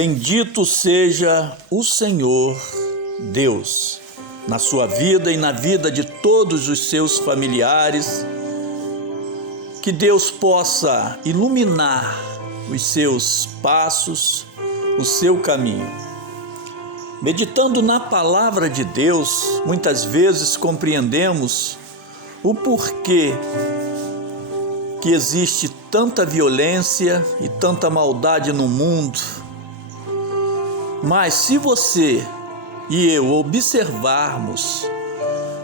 Bendito seja o Senhor Deus, na sua vida e na vida de todos os seus familiares. Que Deus possa iluminar os seus passos, o seu caminho. Meditando na palavra de Deus, muitas vezes compreendemos o porquê que existe tanta violência e tanta maldade no mundo. Mas se você e eu observarmos,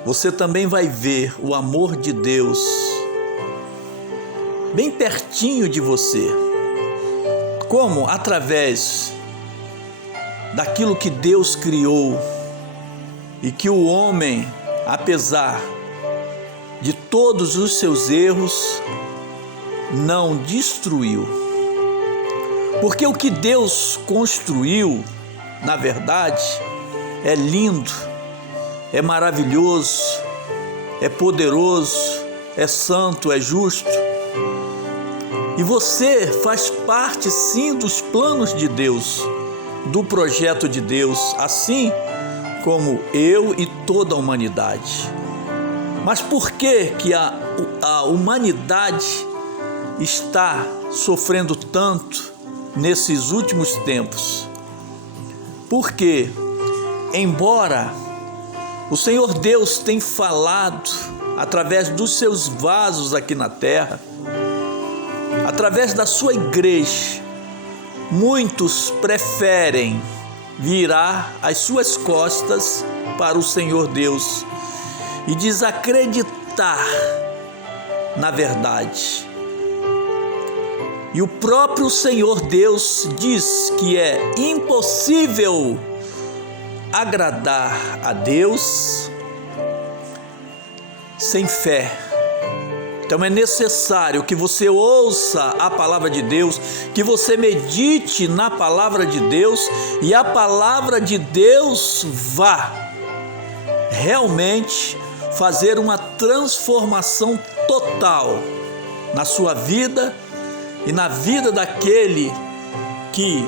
você também vai ver o amor de Deus bem pertinho de você. Como? Através daquilo que Deus criou e que o homem, apesar de todos os seus erros, não destruiu. Porque o que Deus construiu, na verdade, é lindo, é maravilhoso, é poderoso, é santo, é justo. E você faz parte, sim, dos planos de Deus, do projeto de Deus, assim como eu e toda a humanidade. Mas por que a humanidade está sofrendo tanto nesses últimos tempos? Porque, embora o Senhor Deus tenha falado através dos seus vasos aqui na terra, através da sua igreja, muitos preferem virar as suas costas para o Senhor Deus e desacreditar na verdade. E o próprio Senhor Deus diz que é impossível agradar a Deus sem fé. Então é necessário que você ouça a palavra de Deus, que você medite na palavra de Deus e a palavra de Deus vá realmente fazer uma transformação total na sua vida e na vida daquele que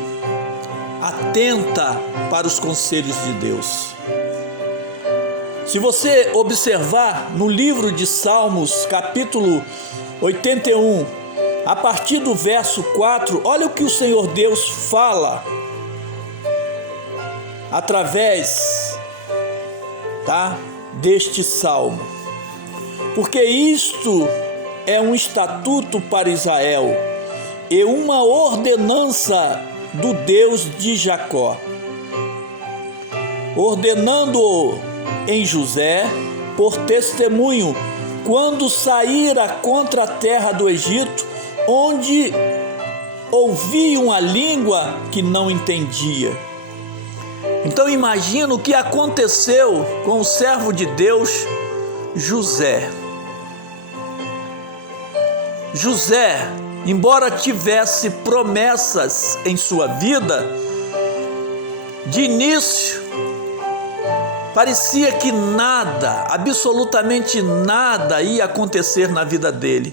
atenta para os conselhos de Deus. Se você observar no livro de Salmos, capítulo 81, a partir do verso 4, olha o que o Senhor Deus fala através, deste salmo. Porque isto é um estatuto para Israel e uma ordenança do Deus de Jacó, ordenando-o em José por testemunho, quando saíra contra a terra do Egito, onde ouviam a língua que não entendia. Então imagina o que aconteceu com o servo de Deus, José. José, embora tivesse promessas em sua vida, de início parecia que nada, absolutamente nada ia acontecer na vida dele.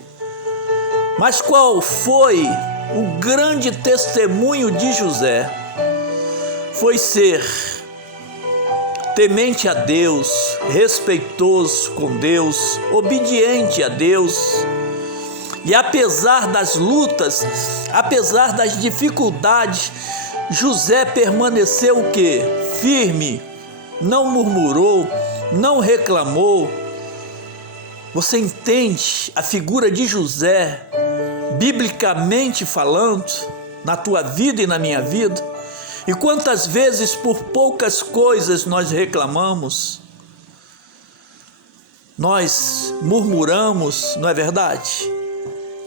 Mas qual foi o grande testemunho de José? Foi ser temente a Deus, respeitoso com Deus, obediente a Deus. E apesar das lutas, apesar das dificuldades, José permaneceu o quê? Firme. Não murmurou, não reclamou. Você entende a figura de José, biblicamente falando, na tua vida e na minha vida? E quantas vezes por poucas coisas nós reclamamos, nós murmuramos, não é verdade?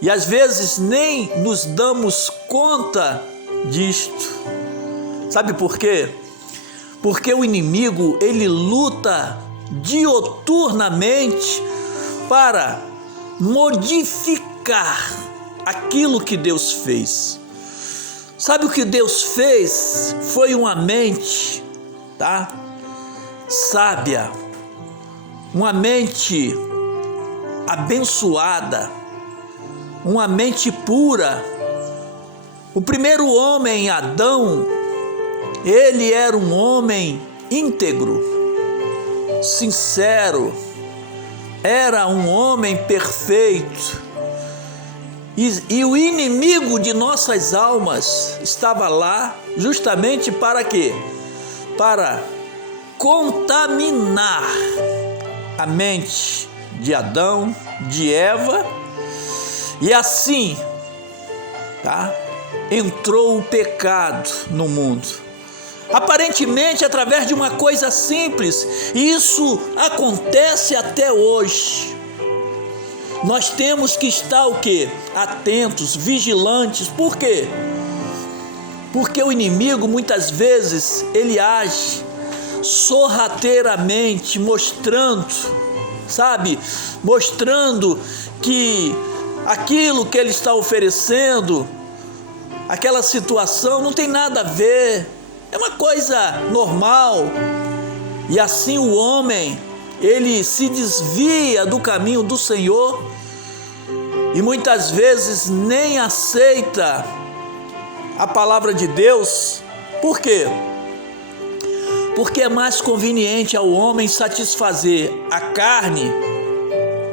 E às vezes nem nos damos conta disto. Sabe por quê? Porque o inimigo, ele luta dioturnamente para modificar aquilo que Deus fez. Sabe o que Deus fez? Foi uma mente, sábia, uma mente abençoada, uma mente pura. O primeiro homem, Adão, Ele era um homem íntegro, sincero, era um homem perfeito. E o inimigo de nossas almas estava lá justamente para quê? Para contaminar a mente de Adão, de Eva, e assim, entrou o pecado no mundo. Aparentemente através de uma coisa simples, e isso acontece até hoje. Nós temos que estar o quê? Atentos, vigilantes. Por quê? Porque o inimigo muitas vezes ele age sorrateiramente, mostrando que aquilo que ele está oferecendo, aquela situação não tem nada a ver, é uma coisa normal. E assim o homem, ele se desvia do caminho do Senhor e muitas vezes nem aceita a palavra de Deus. Por quê? Porque é mais conveniente ao homem satisfazer a carne.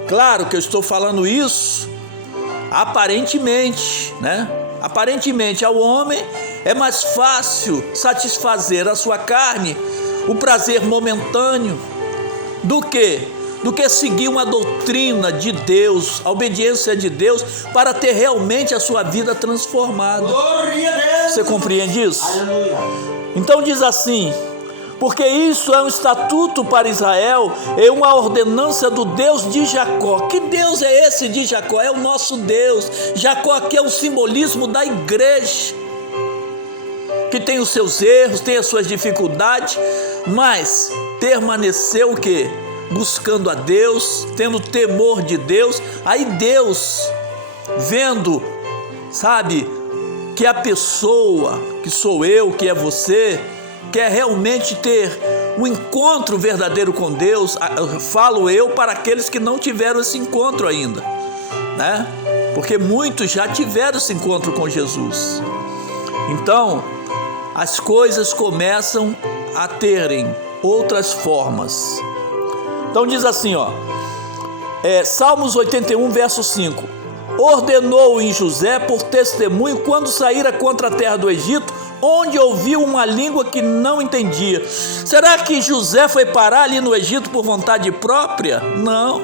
Claro que eu estou falando isso aparentemente, né? Aparentemente ao homem é mais fácil satisfazer a sua carne, o prazer momentâneo, do que seguir uma doutrina de Deus, a obediência de Deus, para ter realmente a sua vida transformada. Glória a Deus. Você compreende isso? Aleluia. Então diz assim: porque isso é um estatuto para Israel, é uma ordenança do Deus de Jacó. Que Deus é esse de Jacó? É o nosso Deus. Jacó aqui é o simbolismo da igreja, que tem os seus erros, tem as suas dificuldades, mas permaneceu o quê? Buscando a Deus, tendo temor de Deus. Aí Deus, vendo, que a pessoa, que sou eu, que é você, quer realmente ter um encontro verdadeiro com Deus, falo eu para aqueles que não tiveram esse encontro ainda, né? Porque muitos já tiveram esse encontro com Jesus. Então, as coisas começam a terem outras formas. Então diz assim, Salmos 81, verso 5. Ordenou em José por testemunho quando saíra contra a terra do Egito, onde ouviu uma língua que não entendia. Será que José foi parar ali no Egito por vontade própria? Não.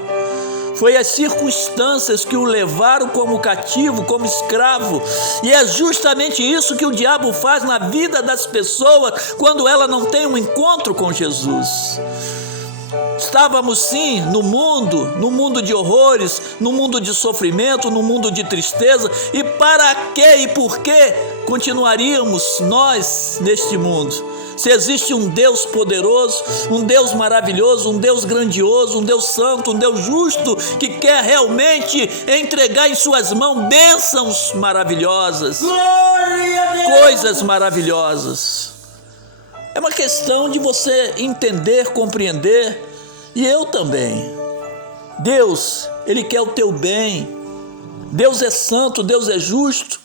Foi as circunstâncias que o levaram como cativo, como escravo. E é justamente isso que o diabo faz na vida das pessoas quando ela não tem um encontro com Jesus. Estávamos sim no mundo de horrores, no mundo de sofrimento, no mundo de tristeza. E para quê e por que continuaríamos nós neste mundo? Se existe um Deus poderoso, um Deus maravilhoso, um Deus grandioso, um Deus santo, um Deus justo, que quer realmente entregar em suas mãos bênçãos maravilhosas, coisas maravilhosas. É uma questão de você entender, compreender. E eu também. Deus, Ele quer o teu bem. Deus é santo, Deus é justo.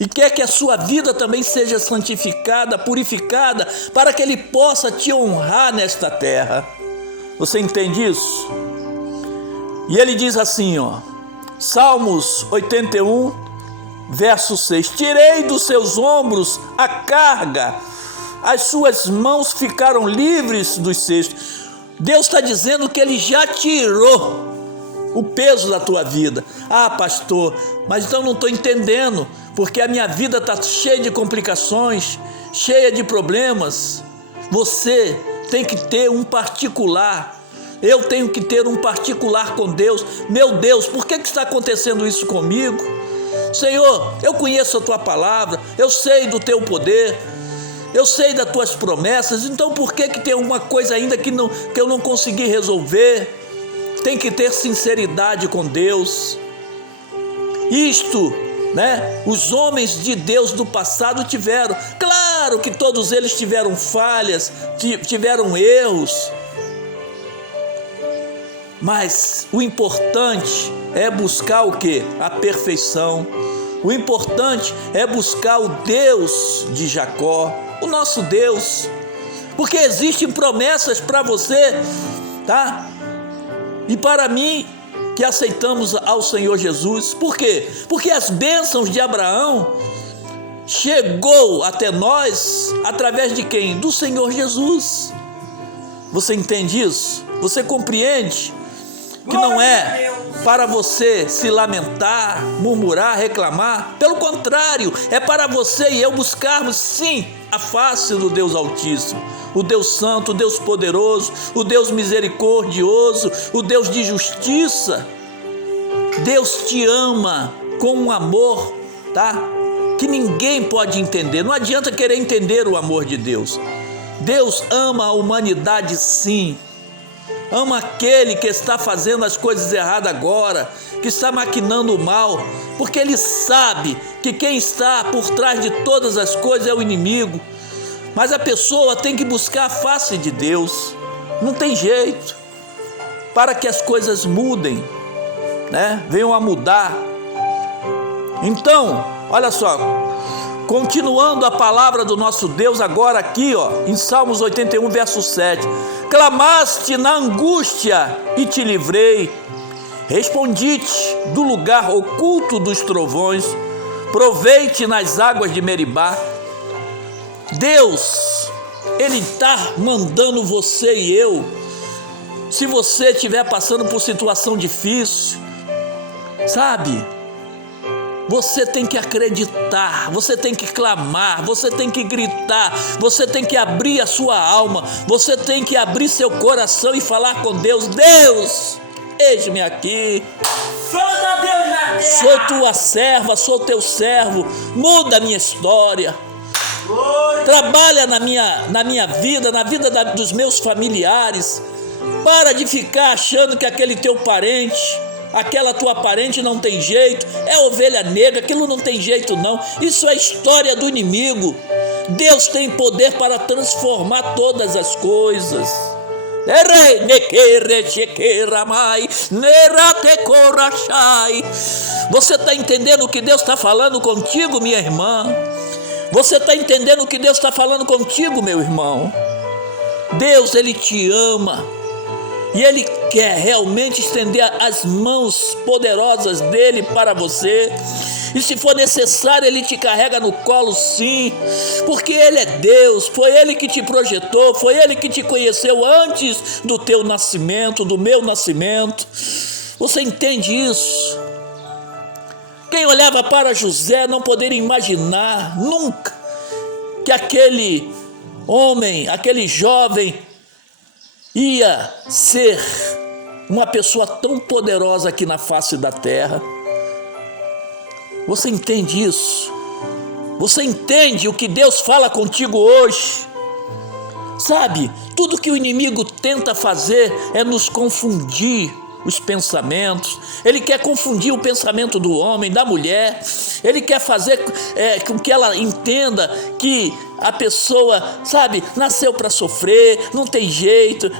E quer que a sua vida também seja santificada, purificada, para que Ele possa te honrar nesta terra. Você entende isso? E Ele diz assim, Salmos 81, verso 6. Tirei dos seus ombros a carga, as suas mãos ficaram livres dos cestos. Deus está dizendo que Ele já tirou o peso da tua vida. Ah, pastor, mas então não estou entendendo, porque a minha vida está cheia de complicações, cheia de problemas. Você tem que ter um particular. Eu tenho que ter um particular com Deus. Meu Deus, por que está acontecendo isso comigo? Senhor, eu conheço a tua palavra, eu sei do teu poder, eu sei das tuas promessas, então por que tem alguma coisa ainda que eu não consegui resolver? Tem que ter sinceridade com Deus. Isto, os homens de Deus do passado tiveram. Claro que todos eles tiveram falhas, tiveram erros. Mas o importante é buscar o quê? A perfeição. O importante é buscar o Deus de Jacó, o nosso Deus, porque existem promessas para você, tá? E para mim, que aceitamos ao Senhor Jesus. Por quê? Porque as bênçãos de Abraão chegou até nós através de quem? Do Senhor Jesus. Você entende isso? Você compreende que não é para você se lamentar, murmurar, reclamar? Pelo contrário, é para você e eu buscarmos sim a face do Deus Altíssimo, o Deus Santo, o Deus Poderoso, o Deus Misericordioso, o Deus de justiça. Deus te ama com um amor, tá? Que ninguém pode entender. Não adianta querer entender o amor de Deus. Deus ama a humanidade sim. Ama aquele que está fazendo as coisas erradas agora, que está maquinando o mal, porque Ele sabe que quem está por trás de todas as coisas é o inimigo. Mas a pessoa tem que buscar a face de Deus. Não tem jeito. Para que as coisas mudem, né? Venham a mudar. Então, olha só, continuando a palavra do nosso Deus agora aqui, ó, em Salmos 81, verso 7. Clamaste na angústia e te livrei, respondi-te do lugar oculto dos trovões, provei-te nas águas de Meribá. Deus, Ele está mandando você e eu. Se você estiver passando por situação difícil, sabe, você tem que acreditar, você tem que clamar, você tem que gritar, você tem que abrir a sua alma, você tem que abrir seu coração e falar com Deus. Deus, eis-me aqui, sou tua serva, sou teu servo, muda a minha história, trabalha na minha vida, na vida dos meus familiares. Para de ficar achando que aquele teu parente, aquela tua parente não tem jeito, é ovelha negra, aquilo não tem jeito não. Isso é história do inimigo. Deus tem poder para transformar todas as coisas. Você está entendendo o que Deus está falando contigo, minha irmã? Você está entendendo o que Deus está falando contigo, meu irmão? Deus, Ele te ama. E Ele quer realmente estender as mãos poderosas dEle para você. E se for necessário, Ele te carrega no colo sim. Porque Ele é Deus, foi Ele que te projetou, foi Ele que te conheceu antes do teu nascimento, do meu nascimento. Você entende isso? Quem olhava para José não poderia imaginar nunca que aquele homem, aquele jovem, ia ser uma pessoa tão poderosa aqui na face da terra. Você entende isso? Você entende o que Deus fala contigo hoje? Sabe, tudo que o inimigo tenta fazer é nos confundir os pensamentos. Ele quer confundir o pensamento do homem, da mulher. Ele quer fazer com que ela entenda que a pessoa, sabe, nasceu para sofrer, não tem jeito,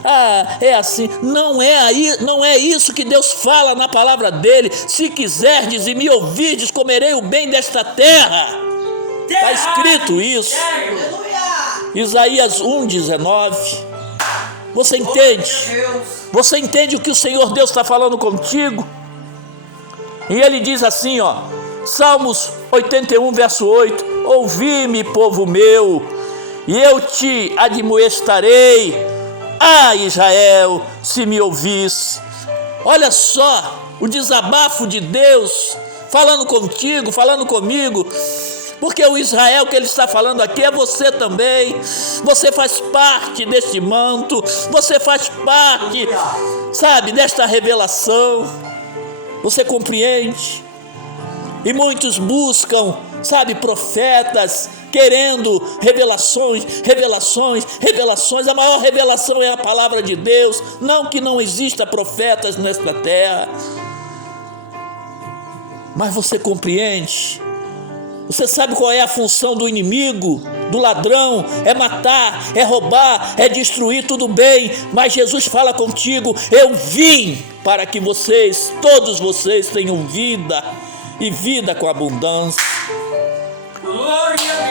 é assim. Não é isso que Deus fala na palavra dele. Se quiserdes e me ouvirdes, comerei o bem desta terra. Está escrito isso. Isaías 1:19. Você entende? Você entende o que o Senhor Deus está falando contigo? E Ele diz assim, ó, Salmos 81, verso 8: ouvi-me, povo meu, e eu te admoestarei, Israel, se me ouvisse. Olha só o desabafo de Deus falando contigo, falando comigo. Porque o Israel que Ele está falando aqui é você também. Você faz parte deste manto, você faz parte, sabe, desta revelação. Você compreende? E muitos buscam, sabe, profetas, querendo revelações. A maior revelação é a palavra de Deus. Não que não exista profetas nesta terra, mas você compreende? Você sabe qual é a função do inimigo, do ladrão? É matar, é roubar, é destruir, tudo bem. Mas Jesus fala contigo: eu vim para que vocês, todos vocês, tenham vida e vida com abundância.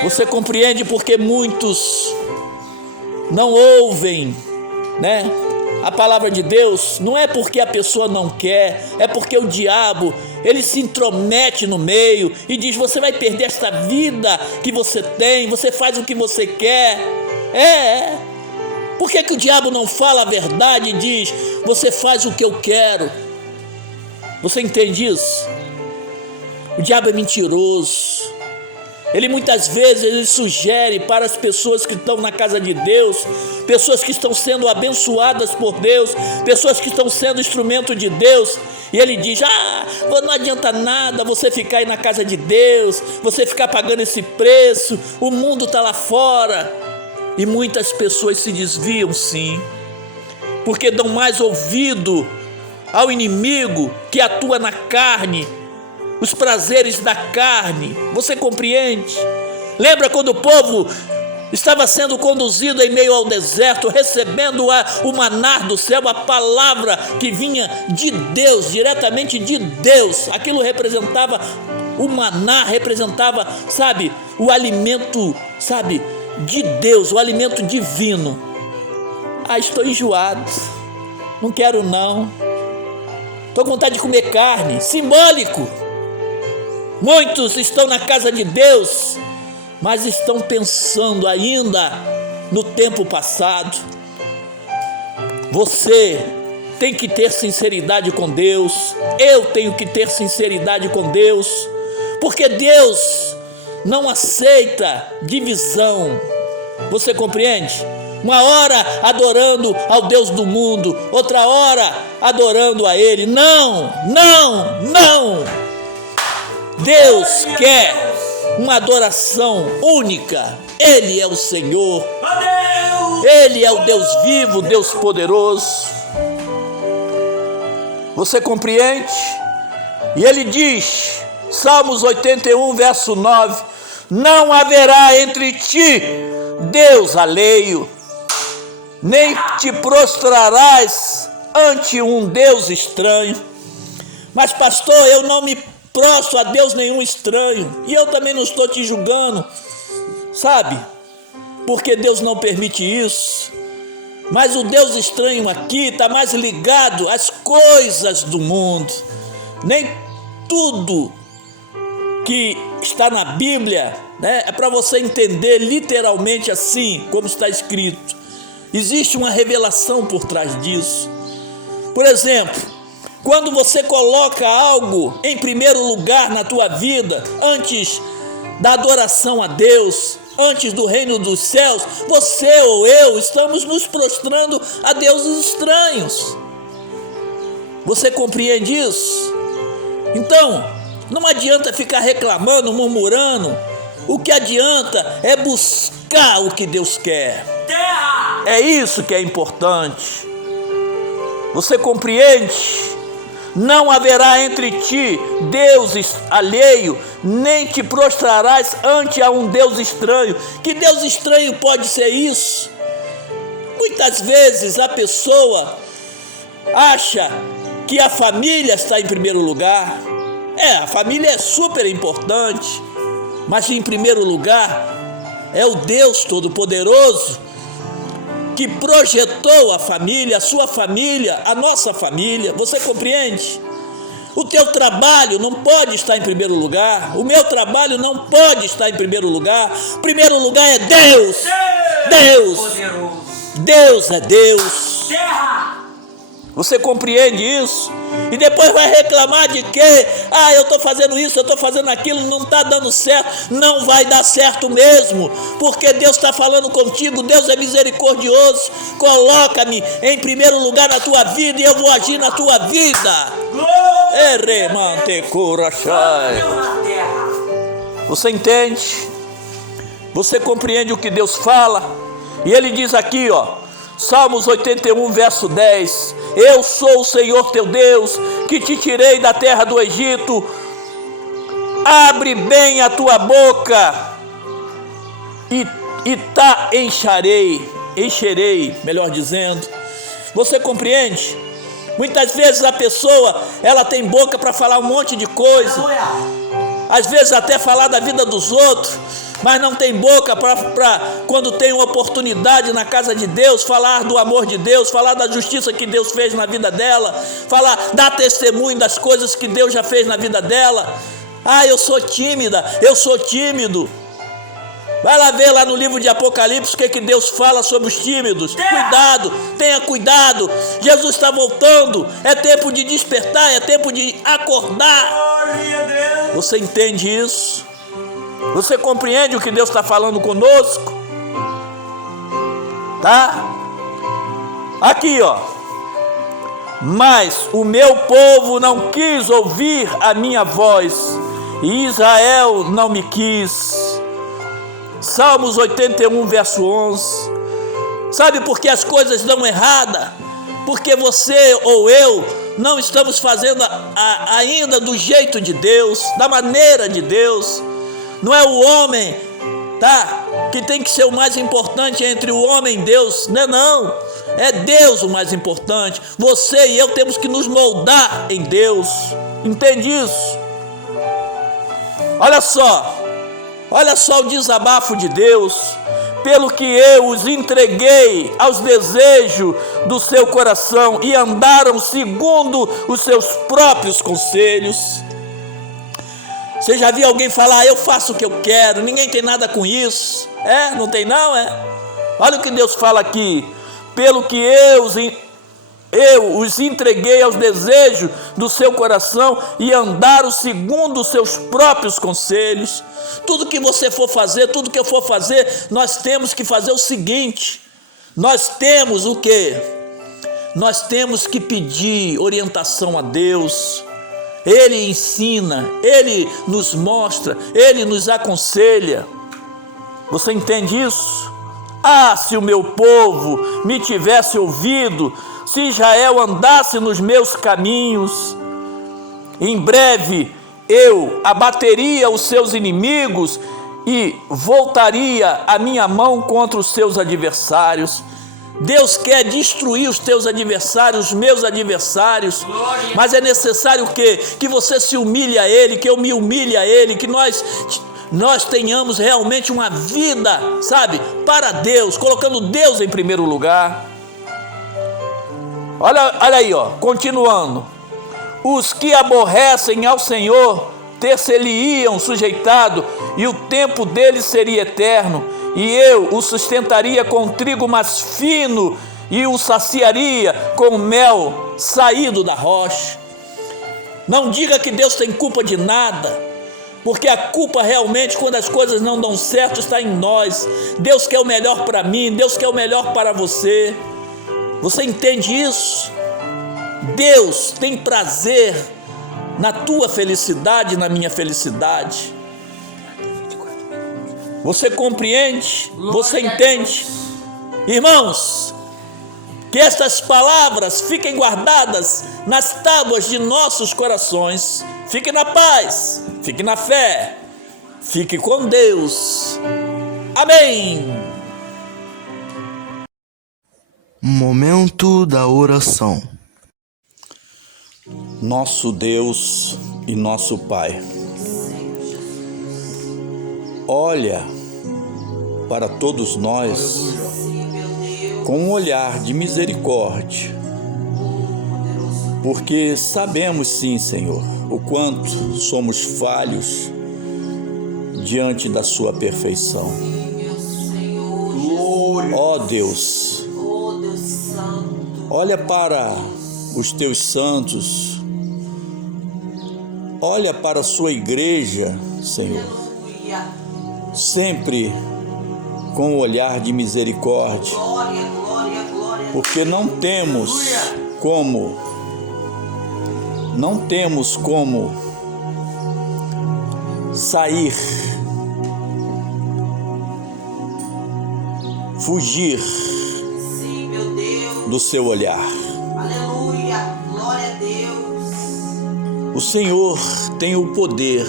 Você compreende porque muitos não ouvem, né, a palavra de Deus? Não é porque a pessoa não quer, é porque o diabo, ele se intromete no meio e diz: você vai perder esta vida que você tem, você faz o que você quer. Por que o diabo não fala a verdade e diz: você faz o que eu quero? Você entende isso? O diabo é mentiroso. Ele muitas vezes ele sugere para as pessoas que estão na casa de Deus, pessoas que estão sendo abençoadas por Deus, pessoas que estão sendo instrumento de Deus, e ele diz: não adianta nada você ficar aí na casa de Deus, você ficar pagando esse preço, o mundo está lá fora. E muitas pessoas se desviam, sim, porque dão mais ouvido ao inimigo que atua na carne, os prazeres da carne. Você compreende? Lembra quando o povo estava sendo conduzido em meio ao deserto, recebendo o maná do céu, a palavra que vinha de Deus, diretamente de Deus? Aquilo representava o maná, representava, o alimento, de Deus, o alimento divino. Estou enjoado, não quero não, estou com vontade de comer carne. Simbólico. Muitos estão na casa de Deus, mas estão pensando ainda no tempo passado. Você tem que ter sinceridade com Deus, eu tenho que ter sinceridade com Deus, porque Deus não aceita divisão. Você compreende? Uma hora adorando ao Deus do mundo, outra hora adorando a Ele. Não. Deus quer uma adoração única. Ele é o Senhor, Ele é o Deus vivo, Deus poderoso. Você compreende? E Ele diz, Salmos 81, verso 9: não haverá entre ti Deus alheio, nem te prostrarás ante um Deus estranho. Mas pastor, eu não me prostro a Deus nenhum estranho, e eu também não estou te julgando, porque Deus não permite isso. Mas o Deus estranho aqui está mais ligado às coisas do mundo. Nem tudo que está na Bíblia, é para você entender literalmente assim como está escrito. Existe uma revelação por trás disso. Por exemplo, quando você coloca algo em primeiro lugar na tua vida, antes da adoração a Deus, antes do reino dos céus, você ou eu estamos nos prostrando a deuses estranhos. Você compreende isso? Então, não adianta ficar reclamando, murmurando. O que adianta é buscar o que Deus quer. É isso que é importante. Você compreende? Não haverá entre ti Deus alheio, nem te prostrarás ante a um Deus estranho. Que Deus estranho pode ser isso? Muitas vezes a pessoa acha que a família está em primeiro lugar. A família é super importante, mas em primeiro lugar é o Deus Todo-Poderoso que projetou a família, a sua família, a nossa família. Você compreende? O teu trabalho não pode estar em primeiro lugar, o meu trabalho não pode estar em primeiro lugar. Primeiro lugar é Deus. Deus é Deus. Você compreende isso? E depois vai reclamar de que eu estou fazendo isso, eu estou fazendo aquilo, não está dando certo. Não vai dar certo mesmo, porque Deus está falando contigo. Deus é misericordioso. Coloca-me em primeiro lugar na tua vida e eu vou agir na tua vida. Você entende? Você compreende o que Deus fala? E Ele diz aqui, Salmos 81, verso 10: eu sou o Senhor teu Deus, que te tirei da terra do Egito. Abre bem a tua boca e encherei, melhor dizendo. Você compreende? Muitas vezes a pessoa, ela tem boca para falar um monte de coisa, às vezes até falar da vida dos outros, mas não tem boca para quando tem uma oportunidade na casa de Deus, falar do amor de Deus, falar da justiça que Deus fez na vida dela, dar testemunho das coisas que Deus já fez na vida dela. Eu sou tímida, eu sou tímido. Vai lá ver lá no livro de Apocalipse o que Deus fala sobre os tímidos. Cuidado, tenha cuidado. Jesus está voltando. É tempo de despertar, é tempo de acordar. Você entende isso? Você compreende o que Deus está falando conosco? Tá? Aqui, ó. Mas o meu povo não quis ouvir a minha voz, e Israel não me quis. Salmos 81, verso 11. Sabe por que as coisas dão errada? Porque você ou eu não estamos fazendo ainda do jeito de Deus, da maneira de Deus. Não é o homem, tá? Que tem que ser o mais importante entre o homem e Deus. Não. É Deus o mais importante. Você e eu temos que nos moldar em Deus. Entende isso? Olha só o desabafo de Deus. Pelo que eu os entreguei aos desejos do seu coração e andaram segundo os seus próprios conselhos. Você já viu alguém falar, eu faço o que eu quero, ninguém tem nada com isso? Não tem não, Olha o que Deus fala aqui. Pelo que eu os entreguei aos desejos do seu coração e andaram segundo os seus próprios conselhos. Tudo que você for fazer, tudo que eu for fazer, nós temos que fazer o seguinte. Nós temos o quê? Nós temos que pedir orientação a Deus. Ele ensina, Ele nos mostra, Ele nos aconselha. Você entende isso? Se o meu povo me tivesse ouvido, se Israel andasse nos meus caminhos, em breve eu abateria os seus inimigos e voltaria a minha mão contra os seus adversários. Deus quer destruir os teus adversários, os meus adversários. Glória. Mas é necessário o quê? Que você se humilhe a Ele, que eu me humilhe a Ele, que nós tenhamos realmente uma vida, sabe, para Deus, colocando Deus em primeiro lugar. Olha aí, continuando. Os que aborrecem ao Senhor ter-se-lhe-iam sujeitado, e o tempo deles seria eterno, e eu o sustentaria com trigo mais fino, e o saciaria com mel saído da rocha. Não diga que Deus tem culpa de nada, porque a culpa realmente, quando as coisas não dão certo, está em nós. Deus quer o melhor para mim, Deus quer o melhor para você. Você entende isso? Deus tem prazer na tua felicidade, na minha felicidade. Você compreende? Você entende? Irmãos, que estas palavras fiquem guardadas nas tábuas de nossos corações. Fique na paz, fique na fé, fique com Deus. Amém. Momento da oração. Nosso Deus e nosso Pai, olha para todos nós com um olhar de misericórdia, porque sabemos sim, Senhor, o quanto somos falhos diante da sua perfeição. Ó Deus, olha para os teus santos, olha para a sua igreja, Senhor, sempre com um olhar de misericórdia, porque não temos como sair, fugir do seu olhar. Aleluia, glória a Deus. O Senhor tem o poder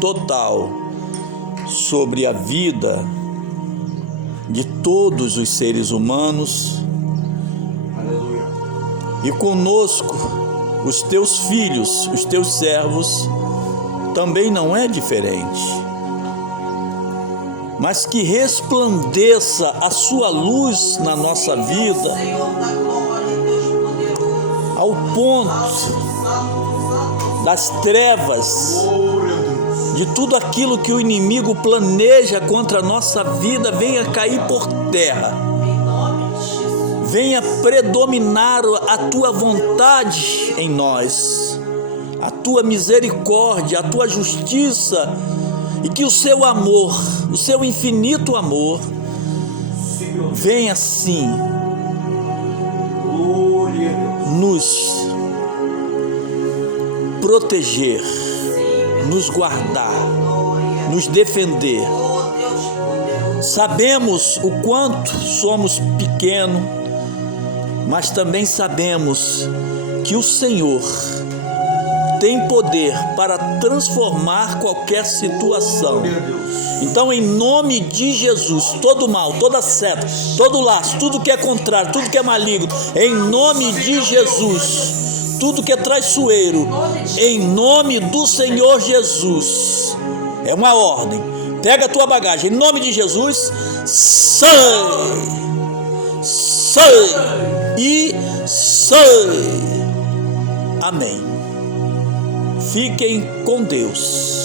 total sobre a vida de todos os seres humanos. Aleluia. E conosco, os teus filhos, os teus servos, também não é diferente. Mas que resplandeça a sua luz na nossa vida, Senhor da glória, Deus poderoso. ao ponto Santo. das trevas, de tudo aquilo que o inimigo planeja contra a nossa vida, venha cair por terra. Em nome de Jesus. Venha predominar a tua vontade em nós, a tua misericórdia, a tua justiça, e que o seu amor, o seu infinito amor, venha sim nos proteger, nos guardar, nos defender. Oh, Deus poderoso. Sabemos o quanto somos pequenos, mas também sabemos que o Senhor tem poder para transformar qualquer situação. Então, em nome de Jesus, todo mal, toda seta, todo laço, tudo que é contrário, tudo que é maligno, em nome de Jesus, tudo que é traiçoeiro, em nome do Senhor Jesus, é uma ordem. Pega a tua bagagem, em nome de Jesus, sai e sai. Amém. Fiquem com Deus.